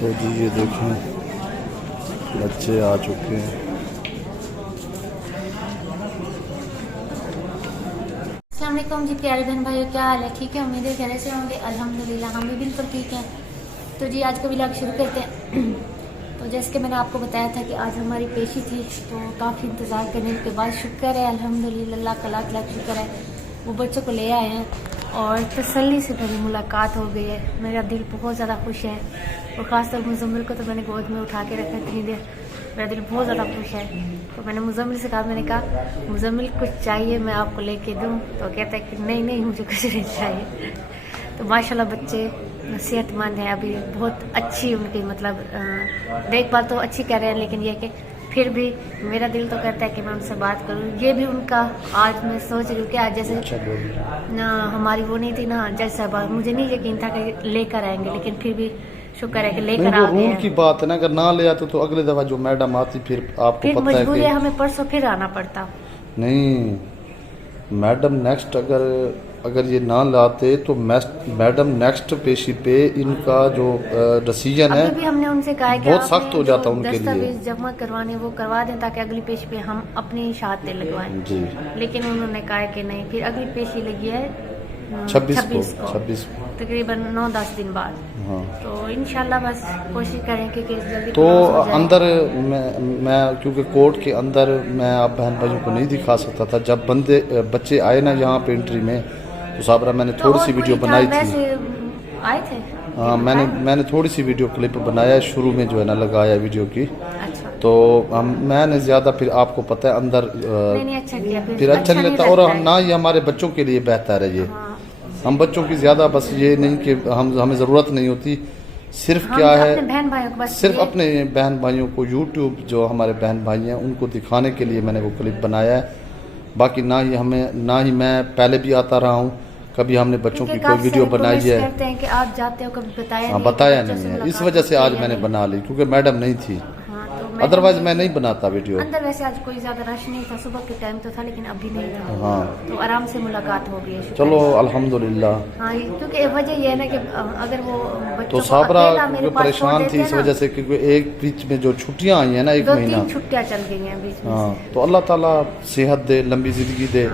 تو جی یہ دیکھیں بچے آ چکے ہیں. السلام علیکم جی پیارے بہن بھائیو، کیا حال ہے؟ ٹھیک ہے؟ امید ہے کہ ایسے ہوں گے. الحمدللہ ہم بھی بالکل ٹھیک ہیں. تو جی آج کا ولاگ شروع کرتے ہیں. تو جیسے کہ میں نے آپ کو بتایا تھا کہ آج ہماری پیشی تھی، تو کافی انتظار کرنے کے بعد شکر ہے الحمدللہ، اللہ کا لاکھ لاکھ شکر ہے، وہ بچوں کو لے آئے ہیں اور تسلی سے میری ملاقات ہو گئی ہے. میرا دل بہت زیادہ خوش ہے، اور خاص طور مزمل کو تو میں نے گود میں اٹھا کے رکھا اتنی دیر. میرا دل بہت زیادہ خوش ہے. تو میں نے مزمل سے کہا، میں نے کہا مزمل کچھ چاہیے میں آپ کو لے کے دوں؟ تو کہتا ہے کہ نہیں نہیں مجھے کچھ نہیں چاہیے. تو ماشاءاللہ بچے صحت مند ہیں، ابھی بہت اچھی ان کی مطلب دیکھ بھال تو اچھی کر رہے ہیں، لیکن یہ کہ پھر بھی میرا دل تو کرتا ہے کہ میں ان سے بات کروں. یہ بھی ان کا آج میں سوچ رہی ہوں کہ آج جیسے نہ ہماری وہ نہیں تھی نا جج صاحبہ، مجھے نہیں یقین تھا کہ لے کر آئیں گے، لیکن پھر بھی شکر ہے کہ لے کر وہ آ گئے رول ہیں. کی بات ہے نا، اگر نہ لے آتے تو اگلے دفعہ جو میڈم آتی پھر آپ کو پھر پتہ ہے مجبوری کہ ہے ہمیں پرسوں پھر آنا پڑتا. نہیں میڈم نیکسٹ اگر یہ نہ لاتے تو میڈم نیکسٹ پیشی پہ ان کا جو ڈیسیجن ہے ابھی بھی ہم نے ان سے کہا ہے کہ بہت آپ سخت ہو نے جاتا جو ان کے لیے. دستاویز جمع کروانے وہ کروا دیں تاکہ اگلی پیشی پہ ہم اپنی شہادتیں لگوائیں. جی لیکن انہوں نے کہا کہ نہیں، پھر اگلی پیشی لگی ہے 26 کو تقریباً 9-10 دن بعد. ہاں. تو انشاءاللہ بس کوشش کریں کہ جلدی تو کلوز ہو جائے. اندر میں کیونکہ کورٹ کے اندر میں آپ بہن بھائیوں کو نہیں دکھا سکتا تھا. جب بچے آئے نا یہاں پہ انٹری میں، تو صابرہ میں نے تو تھوڑی اور سی ویڈیو کوئی تھا بنائی تھی. ویسے آئے تھے؟ ہاں میں نے تھوڑی سی ویڈیو کلپ بنایا شروع میں جو ہے نا لگایا ویڈیو کی. اچھا. تو میں نے زیادہ پھر آپ کو پتہ ہے اندر نہیں اچھا کیا، پھر اچھا نہیں لگتا، اور نہ ہی ہمارے بچوں کے لیے بہتر ہے. یہ ہم بچوں کی زیادہ بس یہ نہیں کہ ہمیں ضرورت نہیں ہوتی، صرف کیا ہے صرف اپنے بہن بھائیوں کو یوٹیوب جو ہمارے بہن بھائی ہیں ان کو دکھانے کے لیے میں نے وہ کلپ بنایا ہے. باقی نہ ہی میں پہلے بھی آتا رہا ہوں، کبھی ہم نے بچوں کی کوئی ویڈیو بنائی ہے کرتے ہیں کہ آپ جاتے ہو، کبھی بتایا نہیں ہے. اس وجہ سے آج میں نے بنا لی کیونکہ میڈم نہیں تھی، ادروائز میں نہیں بناتا ویڈیو. اندر ویسے آج کوئی زیادہ رش نہیں تھا، صبح کے ٹائم تو تھا لیکن ابھی نہیں تھا. ہاں تو آرام سے ملاقات ہو گئی. چلو الحمدللہ. ہاں کیونکہ وجہ یہ ہے نا کہ اگر وہ تو صابرہ پریشان تھی اس وجہ سے کیونکہ ایک بیچ میں جو چھٹیاں آئی ہیں نا 1 مہینہ، 2-3 چھٹیاں چل گئی ہیں بیچ میں. ہاں تو اللہ تعالیٰ صحت دے، لمبی زندگی دے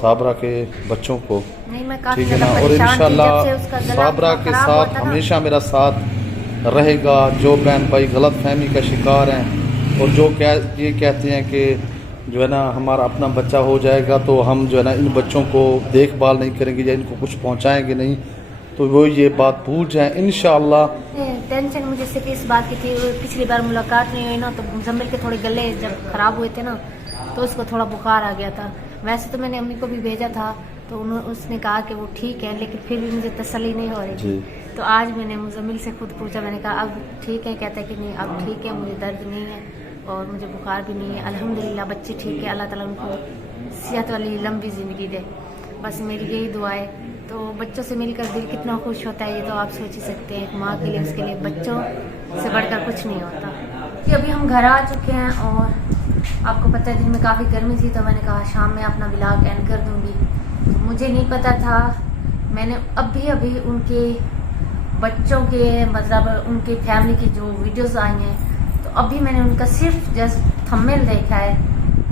صابرہ کے بچوں کو، ٹھیک ہے نا. اور انشاءاللہ صابرہ کے ساتھ ہمیشہ میرا ساتھ رہے گا. جو بہن بھائی غلط فہمی کا شکار ہیں اور جو یہ کہتے ہیں کہ جو ہے نا ہمارا اپنا بچہ ہو جائے گا تو ہم جو ہے نا ان بچوں کو دیکھ بھال نہیں کریں گے یا ان کو کچھ پہنچائیں گے نہیں، تو وہ یہ بات بھول جائیں انشاءاللہ. ٹینشن مجھے صرف اس بات کی تھی، پچھلی بار ملاقات نہیں ہوئی نا تو مزمل کے تھوڑے گلے جب خراب ہوئے تھے نا تو اس کو تھوڑا بخار آ گیا تھا. ویسے تو میں نے امی کو بھی بھیجا تھا تو اس نے کہا کہ وہ ٹھیک ہے، لیکن پھر بھی مجھے تسلی نہیں ہو رہی تھی. تو آج میں نے مزمل سے خود پوچھا، میں نے کہا اب ٹھیک ہے؟ کہتا ہے کہ نہیں اب ٹھیک ہے، مجھے درد نہیں ہے اور مجھے بخار بھی نہیں ہے، الحمدللہ بچے ٹھیک ہے. اللہ تعالیٰ ان کو صحت والی لمبی زندگی دے، بس میری یہی دعا ہے. تو بچوں سے مل کر دل کتنا خوش ہوتا ہے یہ تو آپ سوچ ہی سکتے ہیں. ایک ماں کے لیے اس کے لیے بچوں سے بڑھ کر کچھ نہیں ہوتا. کہ ابھی ہم گھر آ چکے ہیں اور آپ کو پتہ ہے دن میں کافی گرمی تھی، تو میں نے کہا شام میں اپنا ولاگ اینڈ کر دوں گی. مجھے نہیں پتا تھا، میں نے ابھی ان کے بچوں کے مطلب ان کی فیملی کی جو ویڈیوز آئی ہیں تو ابھی میں نے ان کا صرف جسٹ تھمبنیل دیکھا ہے.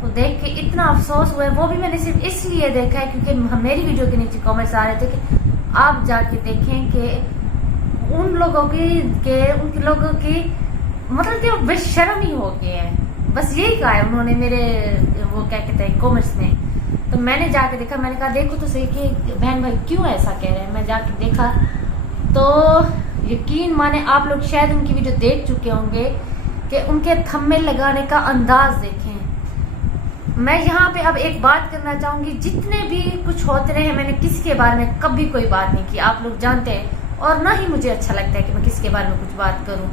تو دیکھ کے اتنا افسوس ہوا ہے، وہ بھی میں نے صرف اس لیے دیکھا ہے کیونکہ میری ویڈیو کے نیچے کامنٹس آ رہے تھے کہ آپ جا کے دیکھیں کہ ان لوگوں کی مطلب کہ بے شرم ہی ہو گئے ہیں. بس یہی کہا ہے انہوں نے میرے وہ کیا کہتے ہیں کامنٹس میں. تو میں نے جا کے دیکھا، میں نے کہا دیکھو تو صحیح کہ بہن بھائی کیوں ایسا کہہ رہے ہیں. میں جا کے دیکھا تو یقین مانے آپ لوگ شاید ان کی ویڈیو دیکھ چکے ہوں گے کہ ان کے تھمبنیل لگانے کا انداز دیکھیں. میں یہاں پہ اب ایک بات کرنا چاہوں گی، جتنے بھی کچھ ہوتے رہے میں نے کسی کے بارے میں کبھی کوئی بات نہیں کی، آپ لوگ جانتے ہیں، اور نہ ہی مجھے اچھا لگتا ہے کہ میں کسی کے بارے میں کچھ بات کروں.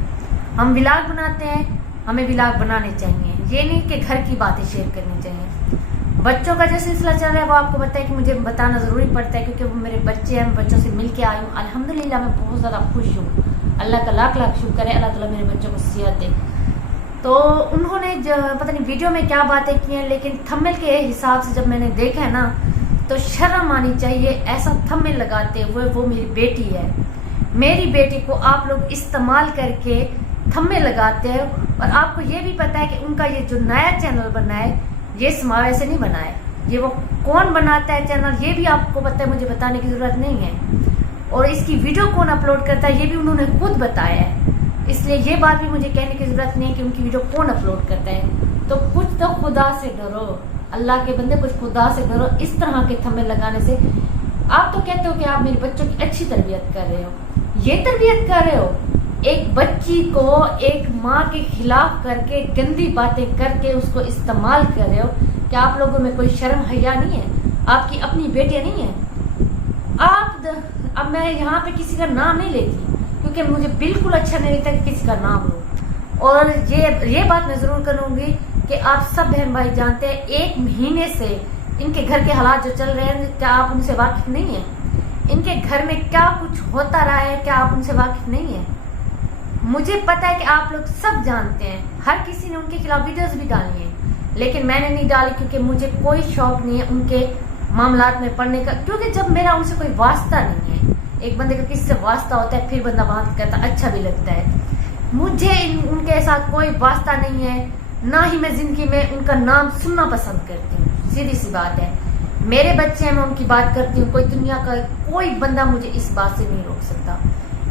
ہم ولاگ بناتے ہیں، ہمیں ولاگ بنانے چاہیے، یہ نہیں کہ گھر کی باتیں شیئر کرنی چاہیے. بچوں کا جو سلسلہ چل رہا ہے وہ آپ کو پتہ ہے کہ مجھے بتانا ضروری پڑتا ہے کیونکہ وہ میرے بچے ہیں. بچوں سے مل کے آئی ہوں، الحمدللہ میں بہت زیادہ خوش ہوں. اللہ کا لاکھ لاکھ شکر ہے، اللہ تعالیٰ میرے بچوں کو صحت دے. تو انہوں نے پتہ نہیں ویڈیو میں کیا باتیں کی ہیں، لیکن تھمبنیل کے حساب سے جب میں نے دیکھا ہے نا تو شرم آنی چاہیے ایسا تھمبنیل لگاتے ہوئے. وہ میری بیٹی ہے، میری بیٹی کو آپ لوگ استعمال کر کے تھمے لگاتے ہو، اور آپ کو یہ بھی پتا ہے کہ ان کا یہ جو نیا چینل بنا ہے یہ سماوے سے نہیں بنا ہے، یہ وہ کون بناتا ہے چینل یہ بھی آپ کو پتا ہے، مجھے بتانے کی ضرورت نہیں ہے، اور اس کی ویڈیو کون اپلوڈ کرتا ہے یہ بھی انہوں نے خود بتایا ہے، اس لیے یہ بات بھی مجھے کہنے کی ضرورت نہیں ہے کہ ان کی ویڈیو کون اپلوڈ کرتا ہے۔ تو کچھ تو خدا سے ڈرو، اللہ کے بندے کچھ خدا سے ڈرو، اس طرح کے تھمے لگانے سے۔ آپ تو کہتے ہو کہ آپ میرے بچوں کی اچھی تربیت کر رہے ہو، یہ تربیت کر رہے ہو، ایک بچی کو ایک ماں کے خلاف کر کے گندی باتیں کر کے اس کو استعمال کر رہے ہو، کہ آپ لوگوں میں کوئی شرم حیا نہیں ہے؟ آپ کی اپنی بیٹیاں نہیں ہیں؟ اب میں یہاں پہ کسی کا نام نہیں لیتی کیونکہ مجھے بالکل اچھا نہیں لگتا کہ کسی کا نام لوں، اور یہ بات میں ضرور کروں گی کہ آپ سب بہن بھائی جانتے ہیں 1 مہینے سے ان کے گھر کے حالات جو چل رہے ہیں کیا آپ ان سے واقف نہیں ہیں؟ ان کے گھر میں کیا کچھ ہوتا رہا ہے کیا آپ ان سے واقف نہیں ہیں؟ مجھے پتا ہے کہ آپ لوگ سب جانتے ہیں، ہر کسی نے ان کے خلاف ویڈیوز بھی ڈالی ہیں، لیکن میں نے نہیں ڈالی کیونکہ مجھے کوئی شوق نہیں ہے ان کے معاملات میں پڑھنے کا، کیونکہ جب میرا ان سے کوئی واسطہ نہیں ہے، ایک بندے کا کسی سے واسطہ ہوتا ہے پھر بندہ بات کرتا اچھا بھی لگتا ہے، مجھے ان کے ساتھ کوئی واسطہ نہیں ہے، نہ ہی میں زندگی میں ان کا نام سننا پسند کرتی ہوں، سیدھی سی بات ہے، میرے بچے ہیں میں ان کی بات کرتی ہوں، کوئی دنیا کا کوئی بندہ مجھے اس بات سے نہیں روک سکتا،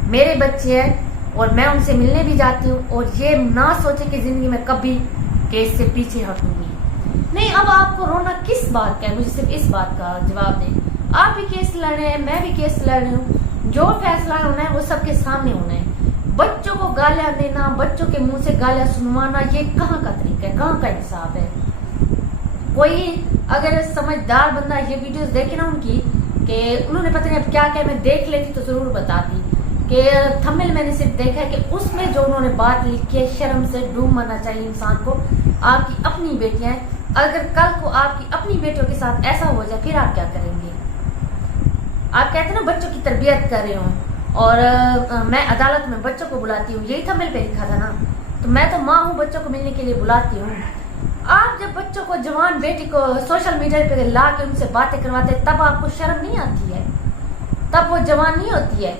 میرے بچے ہیں اور میں ان سے ملنے بھی جاتی ہوں، اور یہ نہ سوچے کہ زندگی میں کبھی کیس سے پیچھے ہٹوں گی نہیں۔ اب آپ کو رونا کس بات کا ہے؟ مجھے صرف اس بات کا جواب دیں، آپ بھی کیس لڑ رہے ہیں میں بھی کیس لڑ رہی ہوں، جو فیصلہ ہونا ہے وہ سب کے سامنے ہونا ہے، بچوں کو گالیاں دینا، بچوں کے منہ سے گالیاں سنوانا یہ کہاں کا طریقہ ہے، کہاں کا انصاف ہے؟ کوئی اگر سمجھدار بندہ یہ ویڈیوز دیکھے نا ان کی کہ انہوں نے پتہ نہیں اب کیا کیا، میں دیکھ لیتی تو ضرور بتاتی کہ تھمل میں نے صرف دیکھا ہے کہ اس میں جو انہوں نے بات لکھی ہے شرم سے ڈوب مرنا چاہیے انسان کو۔ آپ کی اپنی بیٹیاں ہیں، اگر کل کو آپ کی اپنی بیٹیوں کے ساتھ ایسا ہو جائے پھر آپ کیا کریں گے؟ آپ کہتے ہیں نا بچوں کی تربیت کر رہے ہوں اور میں عدالت میں بچوں کو بلاتی ہوں، یہی تھمل پہ لکھا تھا نا، تو میں تو ماں ہوں بچوں کو ملنے کے لیے بلاتی ہوں۔ آپ جب بچوں کو جوان بیٹی کو سوشل میڈیا پہ لا کے ان سے باتیں کرواتے تب آپ کو شرم نہیں آتی ہے؟ تب وہ جوان نہیں ہوتی ہے؟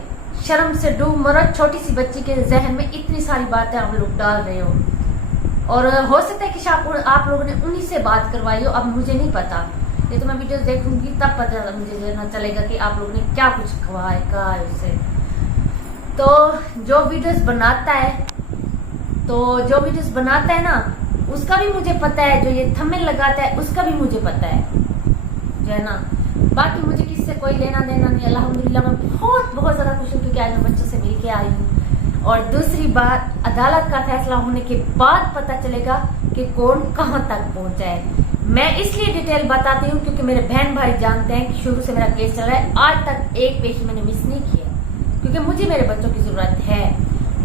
شرم سے ڈوب مرو، چھوٹی سی بچی کے ذہن میں اتنی ساری باتیں آپ لوگ ڈال رہے ہو، اور ہو سکتا ہے کہ آپ لوگوں نے انہی سے بات کروائی ہو، اب مجھے نہیں پتا، یہ تو میں ویڈیوز دیکھوں گی تب پتہ مجھے چلے گا کہ آپ لوگوں نے کیا کچھ کہا ہے اس سے۔ تو جو ویڈیوز بناتا ہے نا اس کا بھی مجھے پتا ہے، جو یہ تھمبنیل لگاتا ہے اس کا بھی مجھے پتا ہے، جو ہے نا، باقی مجھے کس سے کوئی لینا دینا نہیں۔ الحمدللہ میں بہت زیادہ خوش ہوں کیونکہ آج میں بچوں سے مل کے آئی ہوں، اور دوسری بات عدالت کا فیصلہ ہونے کے بعد پتہ چلے گا کہ کون کہاں تک پہنچا ہے۔ میں اس لیے ڈیٹیل بتاتی ہوں کیونکہ میرے بہن بھائی جانتے ہیں کہ شروع سے میرا کیس چل رہا ہے، آج تک ایک پیش میں نے مس نہیں کیا کیونکہ مجھے میرے بچوں کی ضرورت ہے۔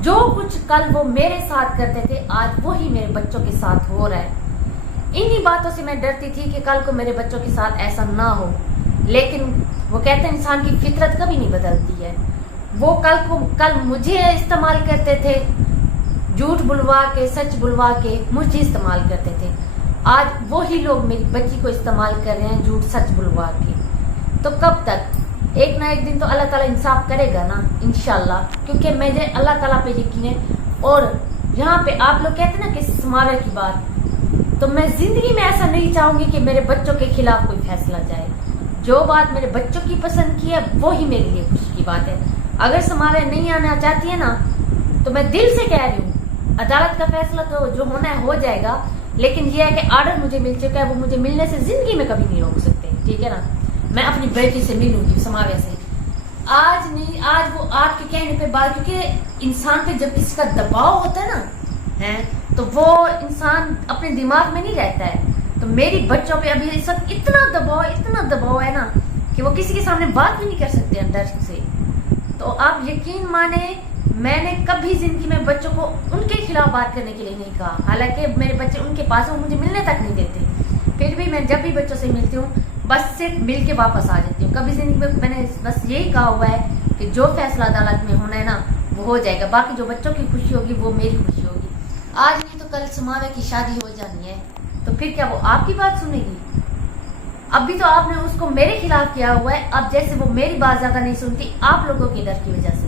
جو کچھ کل وہ میرے ساتھ کرتے تھے آج وہی میرے بچوں کے ساتھ ہو رہا ہے۔ انہی باتوں سے میں ڈرتی تھی کہ کل کو میرے بچوں کے ساتھ ایسا نہ ہو، لیکن وہ کہتے ہیں انسان کی فطرت کبھی نہیں بدلتی ہے۔ وہ کل مجھے استعمال کرتے تھے، جھوٹ بلوا کے سچ بلوا کے مجھے استعمال کرتے تھے، آج وہی لوگ میری بچی کو استعمال کر رہے ہیں جھوٹ سچ بلوا کے۔ تو کب تک؟ ایک نہ ایک دن تو اللہ تعالیٰ انصاف کرے گا نا انشاءاللہ، کیونکہ مجھے اللہ تعالیٰ پہ یقین ہے۔ اور یہاں پہ آپ لوگ کہتے ہیں نا کہ سماوے کی بات، تو میں زندگی میں ایسا نہیں چاہوں گی کہ میرے بچوں کے خلاف کوئی فیصلہ جائے۔ جو بات میرے بچوں کی پسند کی ہے وہی میرے لیے خوشی کی بات ہے۔ اگر سماوے نہیں آنا چاہتی ہے نا تو میں دل سے کہہ رہی ہوں عدالت کا فیصلہ تو جو ہونا ہے ہو جائے گا، لیکن یہ ہے کہ آرڈر مجھے مل چکا ہے، وہ مجھے ملنے سے زندگی میں کبھی نہیں روک سکتے، ٹھیک ہے نا۔ میں اپنی بیٹی سے ملوں گی سماوے سے، آج نہیں، آج وہ آپ کے کہنے پہ بات، کیونکہ انسان پہ جب کسی کا دباؤ ہوتا ہے نا تو وہ انسان اپنے دماغ میں نہیں رہتا ہے۔ تو میری بچوں پہ ابھی اس وقت اتنا دباؤ ہے نا کہ وہ کسی کے سامنے بات بھی نہیں کر سکتے ڈر سے۔ تو آپ یقین مانیں میں نے کبھی زندگی میں بچوں کو ان کے خلاف بات کرنے کے لیے نہیں کہا، حالانکہ میرے بچے ان کے پاس ہیں، مجھے ملنے تک نہیں دیتے، پھر بھی میں جب بھی بچوں سے ملتی ہوں بس صرف مل کے واپس آ جاتی ہوں۔ کبھی زندگی میں نے بس یہی کہا ہوا ہے کہ جو فیصلہ عدالت میں ہونا ہے نا وہ ہو جائے گا، باقی جو بچوں کی خوشی ہوگی وہ میری خوشی ہوگی۔ آج نہیں تو کل سماوے کی شادی ہو جانی ہے، تو پھر کیا وہ آپ کی بات سنے گی؟ اب بھی تو آپ نے اس کو میرے خلاف کیا ہوا ہے، اب جیسے وہ میری بات زیادہ نہیں سنتی آپ لوگوں کے ڈر کی وجہ سے،